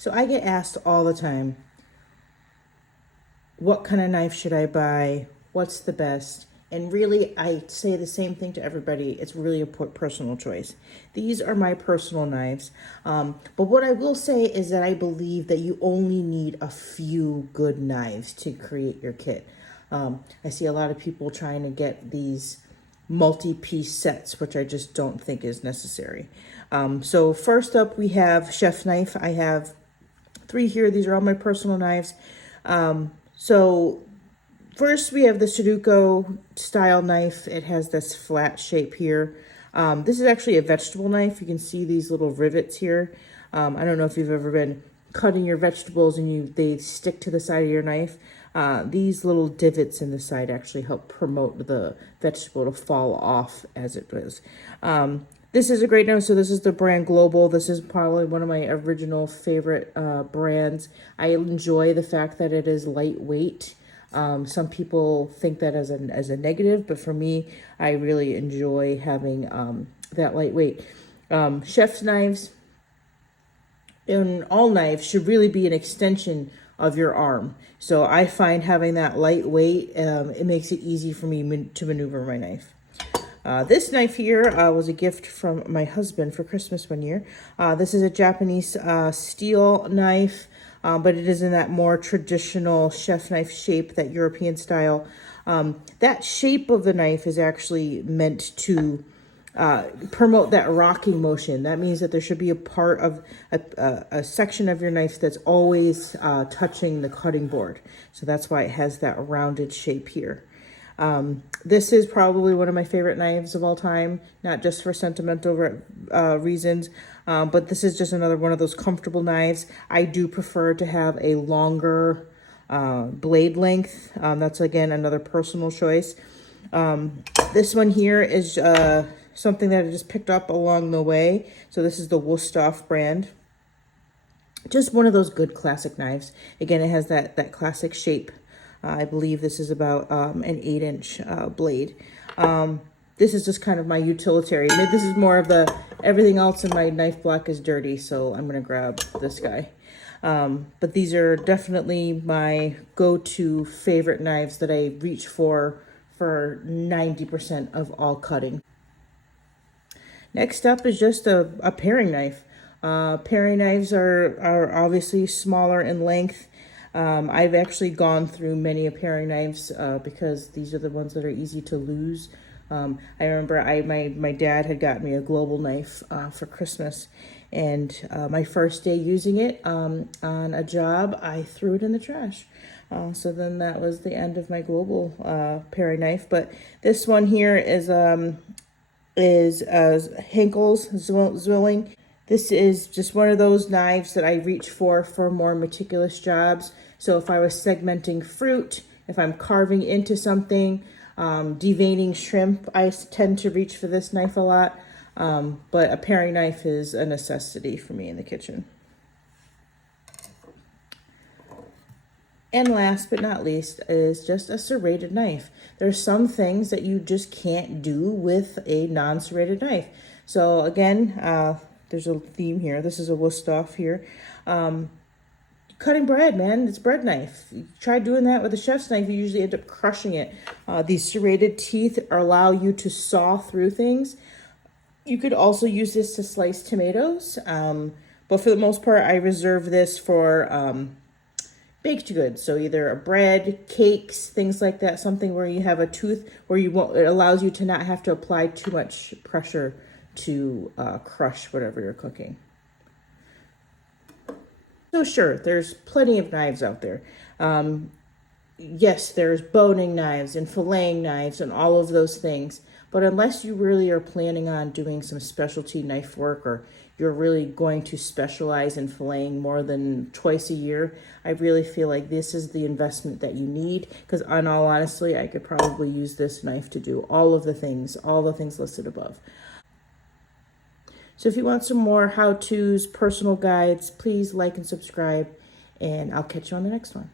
So I get asked all the time, what kind of knife should I buy? What's the best? And really, I say the same thing to everybody. It's really a personal choice. These are my personal knives. But what I will say is that I believe that you only need a few good knives to create your kit. I see a lot of people trying to get these multi-piece sets, which I just don't think is necessary. So first up, we have chef knife. I have 3 here. These are all my personal knives. So first we have the Sudoku style knife. It has this flat shape here. This is actually a vegetable knife. You can see these little rivets here. I don't know if you've ever been cutting your vegetables and they stick to the side of your knife. These little divots in the side actually help promote the vegetable to fall off as it is. This is a great knife. So this is the brand Global. This is probably one of my original favorite brands. I enjoy the fact that it is lightweight. Some people think that as a negative, but for me, I really enjoy having that lightweight. Chef's knives and all knives should really be an extension of your arm. So I find having that lightweight, it makes it easy for me to maneuver my knife. This knife here was a gift from my husband for Christmas one year. This is a Japanese steel knife, but it is in that more traditional chef knife shape, that European style. That shape of the knife is actually meant to promote that rocking motion. That means that there should be a part of a section of your knife that's always touching the cutting board. So that's why it has that rounded shape here. This is probably one of my favorite knives of all time, not just for sentimental reasons, but this is just another one of those comfortable knives. I do prefer to have a longer blade length. That's, again, another personal choice. This one here is something that I just picked up along the way. So this is the Wusthof brand. Just one of those good classic knives. Again, it has that classic shape. I believe this is about an 8-inch blade. This is just kind of my utilitarian. This is more of the, everything else in my knife block is dirty, so I'm going to grab this guy. But these are definitely my go-to favorite knives that I reach for 90% of all cutting. Next up is just a paring knife. Paring knives are obviously smaller in length. I've actually gone through many paring knives because these are the ones that are easy to lose. I remember my dad had got me a Global knife for Christmas, and my first day using it on a job, I threw it in the trash. So then that was the end of my Global paring knife. But this one here is Henkel's Zwilling. This is just one of those knives that I reach for more meticulous jobs. So if I was segmenting fruit, if I'm carving into something, deveining shrimp, I tend to reach for this knife a lot. But a paring knife is a necessity for me in the kitchen. And last but not least is just a serrated knife. There's some things that you just can't do with a non-serrated knife. So again, there's a theme here. This is a Wusthof here. Cutting bread, man, it's bread knife. You try doing that with a chef's knife, you usually end up crushing it. These serrated teeth allow you to saw through things. You could also use this to slice tomatoes, but for the most part, I reserve this for baked goods. So either a bread, cakes, things like that, something where you have a tooth where you won't, it allows you to not have to apply too much pressure to crush whatever you're cooking. So sure, there's plenty of knives out there. Yes, there's boning knives and filleting knives and all of those things. But unless you really are planning on doing some specialty knife work, or you're really going to specialize in filleting more than twice a year, I really feel like this is the investment that you need. Because in all honesty, I could probably use this knife to do all the things listed above. So if you want some more how-tos, personal guides, please like and subscribe, and I'll catch you on the next one.